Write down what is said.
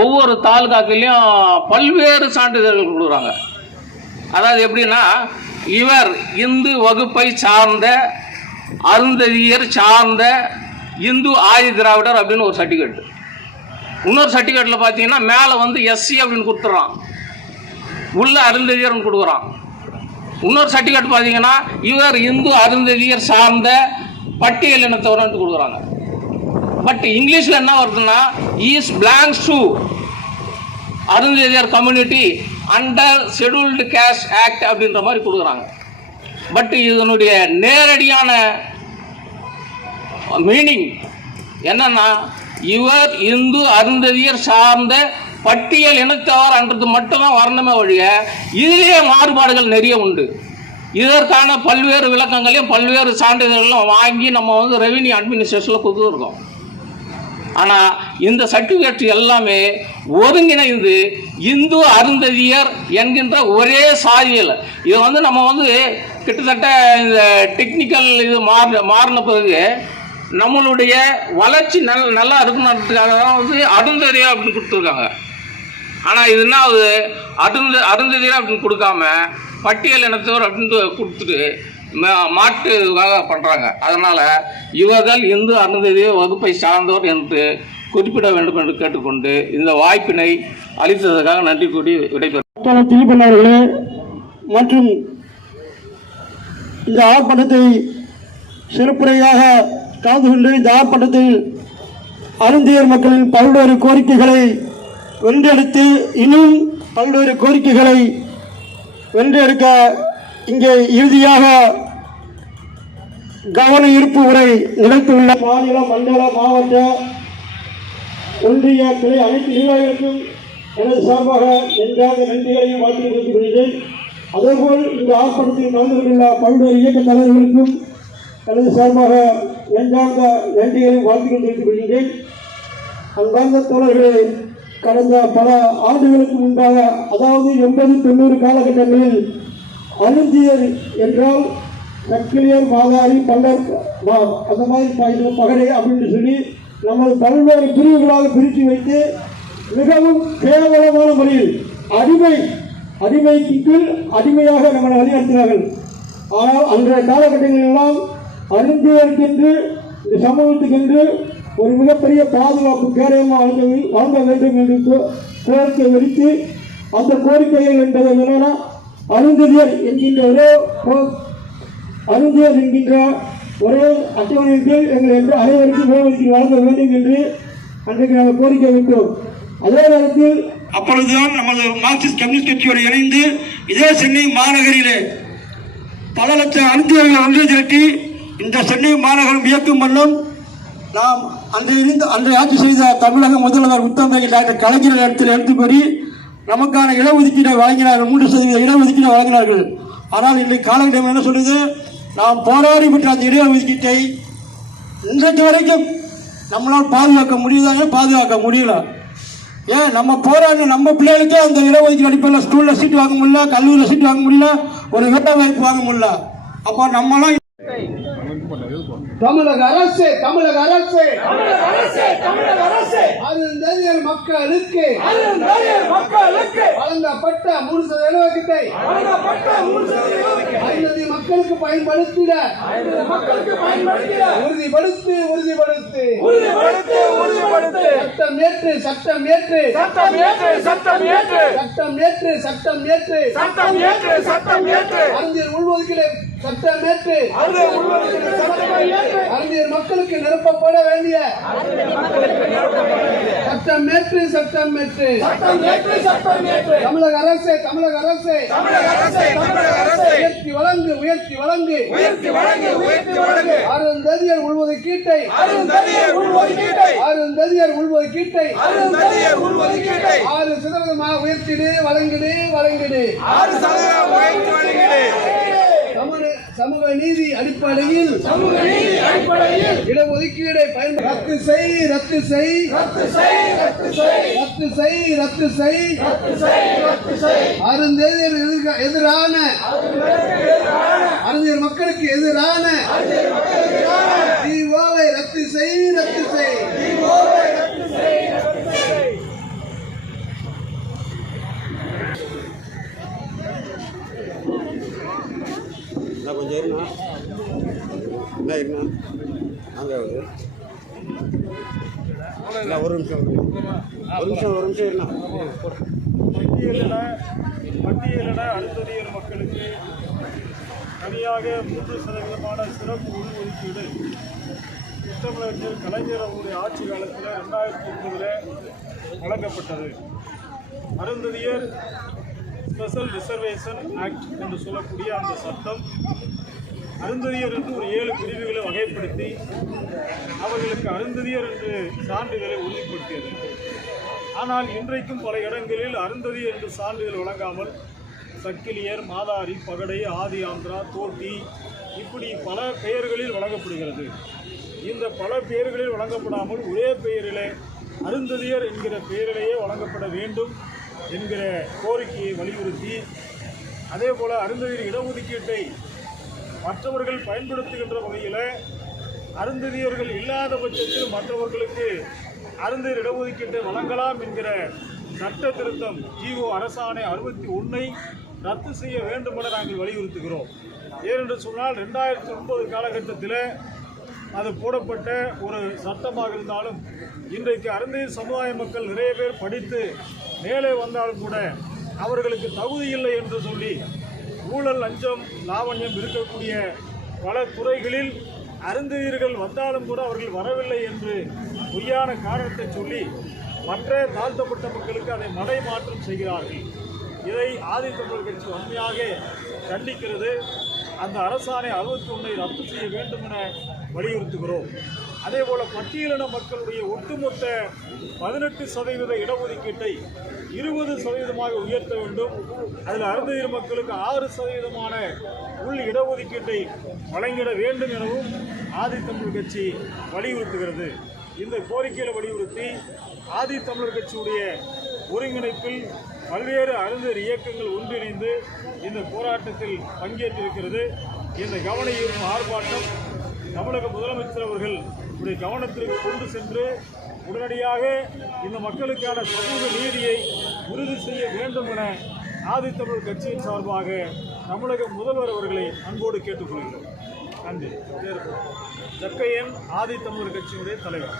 ஒவ்வொரு தாலுகாக்கிலையும் பல்வேறு சான்றிதழ்கள் கொடுக்குறாங்க. அதாவது எப்படின்னா, இவர் இந்து வகுப்பை சார்ந்த அருந்ததியர் சார்ந்த இந்து ஆதி திராவிடர் அப்படின்னு ஒரு சர்டிஃபிகேட். இன்னொரு சர்டிஃபிகேட்டில் பார்த்தீங்கன்னா மேலே வந்து எஸ்சி அப்படின்னு கொடுத்துட்றான், உள்ள அருந்ததியர்னு கொடுக்குறான். இன்னொரு சர்டிஃபிகேட் பார்த்தீங்கன்னா இவர் இந்து அருந்ததியர் சார்ந்த பட்டியல் இனத்தவர்னு கொடுக்குறாங்க. பட் இங்கிலீஷில் என்ன வருதுன்னா, is belongs to Arunthathiyar community under scheduled caste act அப்படின்ற மாதிரி கொடுக்குறாங்க. பட் இதனுடைய நேரடியான மீனிங் என்னன்னா, இவர் இந்து அருந்ததியர் சார்ந்த பட்டியல் இனத்தவர் என்றது மட்டும்தான் வரணுமே ஒழிய இதிலேயே மாறுபாடுகள் நிறைய உண்டு. இதற்கான பல்வேறு விளக்கங்களையும் பல்வேறு சான்றிதழ்களும் வாங்கி நம்ம வந்து ரெவென்யூ அட்மினிஸ்ட்ரேஷனில் கொடுத்துருக்கோம். ஆனால் இந்த சர்டிஃபிகேட் எல்லாமே ஒருங்கிணைந்து இந்து அருந்ததியர் என்கின்ற ஒரே சாதியில் இதை வந்து நம்ம வந்து கிட்டத்தட்ட இந்த டெக்னிக்கல் இது மாறின பிறகு நம்மளுடைய வளர்ச்சி நல்லா இருக்கணுன்றதுக்காக தான் வந்து அருந்ததியர் அப்படின்னு கொடுத்துருக்காங்க. ஆனால் இது என்ன ஆகுது, அருந்ததியர் அப்படின்னு கொடுக்காம பட்டியல் இனத்தவர் அப்படின்ட்டு கொடுத்துட்டு மாற்றுக்காக பண்ணுறாங்க. அதனால் இவர்கள் இந்து அருந்ததியர் வகுப்பை சார்ந்தவர் என்று குறிப்பிட வேண்டும் என்று கேட்டுக்கொண்டு இந்த வாய்ப்பினை அளித்ததற்காக நன்றி கூறி விடைபெறும். திலீபன் மற்றும் இந்த ஆர்ப்பாட்டத்தை சிறப்புரையாக கலந்து கொண்டு இந்த ஆர்ப்பாட்டத்தில் அருந்தியர் மக்களின் பல்வேறு கோரிக்கைகளை வென்றெடுத்து இன்னும் பல்வேறு கோரிக்கைகளை வென்றெடுக்க இங்கே இறுதியாக கவன ஈர்ப்பு உரை நிகழ்த்தியுள்ள மாநில மண்டல மாவட்ட ஒன்றிய கிளை அனைத்து நிர்வாகிகளுக்கும் எனது சார்பாக நன்றாக நன்றிகளையும் வாழ்த்து தெரிவித்துக் கொள்கிறேன். அதேபோல் இந்த ஆர்ப்பாட்டத்தில் கலந்து கொண்டுள்ள பல்வேறு இயக்க தலைவர்களுக்கும் எனது சார்பாக நன்றாக நன்றிகளையும் வாழ்த்துக்கள் தெரிவித்துக் கொள்கிறேன். அன்பார்ந்த தோழர்களே, கடந்த பல ஆண்டுகளுக்கு முன்பாக, அதாவது 80-90 காலகட்டங்களில் அருந்தியர் என்றால் சக்கிலியர், மாதாரி, பல்லர், அந்த மாதிரி பகடை அப்படின்னு சொல்லி நம்ம பல்வேறு பிரிவுகளாக பிரித்து வைத்து மிகவும் கேவலமான முறையில் அடிமைக்கு கீழ் அடிமையாக நம்மளை வழிநடத்தினார்கள். ஆனால் அன்றைய காலகட்டங்களெல்லாம் அருந்தியருக்கென்று இந்த சமூகத்துக்கென்று ஒரு மிகப்பெரிய பாதுகாப்பு கேடயமாக வழங்க வேண்டும் என்று கோரிக்கை விடுத்து அந்த கோரிக்கைகள் என்பது என்னன்னா, அருந்ததியர் என்கின்ற ஒரே அட்டவணையின் கீழ் எங்கள் என்று அனைவருக்கும் ஓய்வூதியம் வழங்க வேண்டும் என்று அன்றைக்கு நாங்கள் கோரிக்கை விட்டோம். அதே நேரத்தில் அப்பொழுதுதான் நமது மார்க்சிஸ்ட் கம்யூனிஸ்ட் கட்சியோடு இணைந்து இதே சென்னை மாநகரிலே பல லட்சம் அருந்தியர்கள் ஒன்று திரட்டி இந்த சென்னை மாநகரம் இயக்கும் வண்ணம் நாம் அன்றைய ஆட்சி செய்த தமிழக முதல்வர் முத்தமிழ் டாக்டர் கலைஞர் இடத்தில் எடுத்துப்படி நமக்கான இடஒதுக்கீடை வழங்கினார்கள். 3% இடஒதுக்கீடை வழங்கினார்கள். ஆனால் இன்றைக்கு காலகட்டம் என்ன சொல்லுது, நாம் போராடி பெற்ற அந்த இடஒதுக்கீட்டை இன்றைக்கு வரைக்கும் நம்மளால் பாதுகாக்க முடியல. ஏன் நம்ம போராடி நம்ம பிள்ளைகளுக்கே அந்த இடஒதுக்கீடு அடிப்படையில் ஸ்கூலில் சீட் வாங்க முடியல, கல்லூரியில் சீட் வாங்க முடியல, ஒரு வேலை வாய்ப்பு வாங்க முடியல. அப்போ நம்மளாம் தமிழக அரசு அருந்ததியர் மக்களுக்கு வழங்கப்பட்ட 3% இடஒதுக்கீட்டை அருந்ததி மக்களுக்கு பயன்படுத்திட உறுதிப்படுத்து சட்டம் ஏற்று அருந்தியர் உள்ஒதுக்கீடு சட்டம் ஏற்று அருந்தியர் மக்களுக்கு நிரப்பப்பட வேண்டிய சட்டம் ஏற்று தமிழக அரசு உயர்த்தி வழங்கு அருந்ததியர் உள்ஒதுக்கீட்டை அருந்ததியர் உள்ஒதுக்கீட்டை 6% உயர்த்திடு வழங்கிடு சமூக நீதி அடிப்படையில் இடஒதுக்கீடை ரத்து செய் அருந்ததியர் எதிரான அருந்தியர் மக்களுக்கு எதிரான தீவோவை ரத்து செய் கொஞ்சம் இருண்ணா என்ன இருண்ணா அங்கே ஆகுது இல்லை ஒரு நிமிஷம் இருண்ணா பட்டியலின அருந்ததியர் மக்களுக்கு தனியாக 3% சிறப்பு உள்ஒதுக்கீடு திட்டமிடத்தில் கலைஞர் அவருடைய ஆட்சி காலத்தில் 2009 வழங்கப்பட்டது. அருந்ததியர் ஸ்பெஷல் ரிசர்வேஷன் ஆக்ட் என்று சொல்லக்கூடிய அந்த சட்டம் அருந்ததியர் என்று ஒரு 7 பிரிவுகளை வகைப்படுத்தி அவர்களுக்கு அருந்ததியர் என்று சான்றிதழை உறுதிப்படுத்தியது. ஆனால் இன்றைக்கும் பல இடங்களில் அருந்ததியர் என்று சான்றிதழ் வழங்காமல் சக்கிலியர், மாதாரி, பகடை, ஆதி ஆந்திரா, தோட்டி இப்படி பல பெயர்களில் வழங்கப்படுகிறது. இந்த பல பெயர்களில் வழங்கப்படாமல் ஒரே பெயரிலே அருந்ததியர் என்கிற பெயரிலேயே வழங்கப்பட வேண்டும் என்கிற கோரிக்கையை வலியுறுத்தி, அதே போல் அருந்ததியர் இடஒதுக்கீட்டை மற்றவர்கள் பயன்படுத்துகின்ற வகையில் அருந்ததியர்கள் இல்லாத பட்சத்தில் மற்றவர்களுக்கு அருந்ததியர் இடஒதுக்கீட்டை வழங்கலாம் என்கிற சட்ட திருத்தம் ஜிஓ அரசாணை 61 ரத்து செய்ய வேண்டும் என நாங்கள் வலியுறுத்துகிறோம். ஏனென்று சொன்னால் 2009 காலகட்டத்தில் அது போடப்பட்ட ஒரு சட்டமாக இருந்தாலும் இன்றைக்கு அருந்ததியர் சமுதாய மக்கள் நிறைய பேர் படித்து மேலே வந்தாலும் கூட அவர்களுக்கு தகுதி இல்லை என்று சொல்லி ஊழல், லஞ்சம், லாவண்யம் இருக்கக்கூடிய பல துறைகளில் அருந்ததியர்கள் வந்தாலும் கூட அவர்கள் வரவில்லை என்று பொய்யான காரணத்தை சொல்லி மற்ற தாழ்த்தப்பட்ட மக்களுக்கு அதை மடைமாற்றம் செய்கிறார்கள். இதை ஆதித்தமிழர் கட்சி வன்மையாக கண்டிக்கிறது. அந்த அரசாணை 61 ரத்து செய்ய வேண்டும் என வலியுறுத்துகிறோம். அதே போல பட்டியலின மக்களுடைய ஒட்டுமொத்த 18% இடஒதுக்கீட்டை 20% உயர்த்த வேண்டும். அதில் அருந்ததியர் மக்களுக்கு 6% உள் இடஒதுக்கீட்டை வழங்கிட வேண்டும் எனவும் ஆதித்தமிழர் கட்சி வலியுறுத்துகிறது. இந்த கோரிக்கையை வலியுறுத்தி ஆதித்தமிழர் கட்சியுடைய ஒருங்கிணைப்பில் பல்வேறு அருந்ததியர் இயக்கங்கள் ஒன்றிணைந்து இந்த போராட்டத்தில் பங்கேற்றிருக்கிறது. இந்த கவன ஈர்ப்பு ஆர்ப்பாட்டம் தமிழக முதலமைச்சர் அவர்கள் உடைய கவனத்திற்கு கொண்டு சென்று உடனடியாக இந்த மக்களுக்கான சமூக நீதியை உறுதி செய்ய வேண்டும் என ஆதித்தமிழர் கட்சியின் சார்பாக தமிழக முதல்வர் அவர்களை அன்போடு கேட்டுக்கொள்கிறோம். நன்றி. ஜக்கையன், ஆதித்தமிழர் கட்சியினுடைய தலைவர்.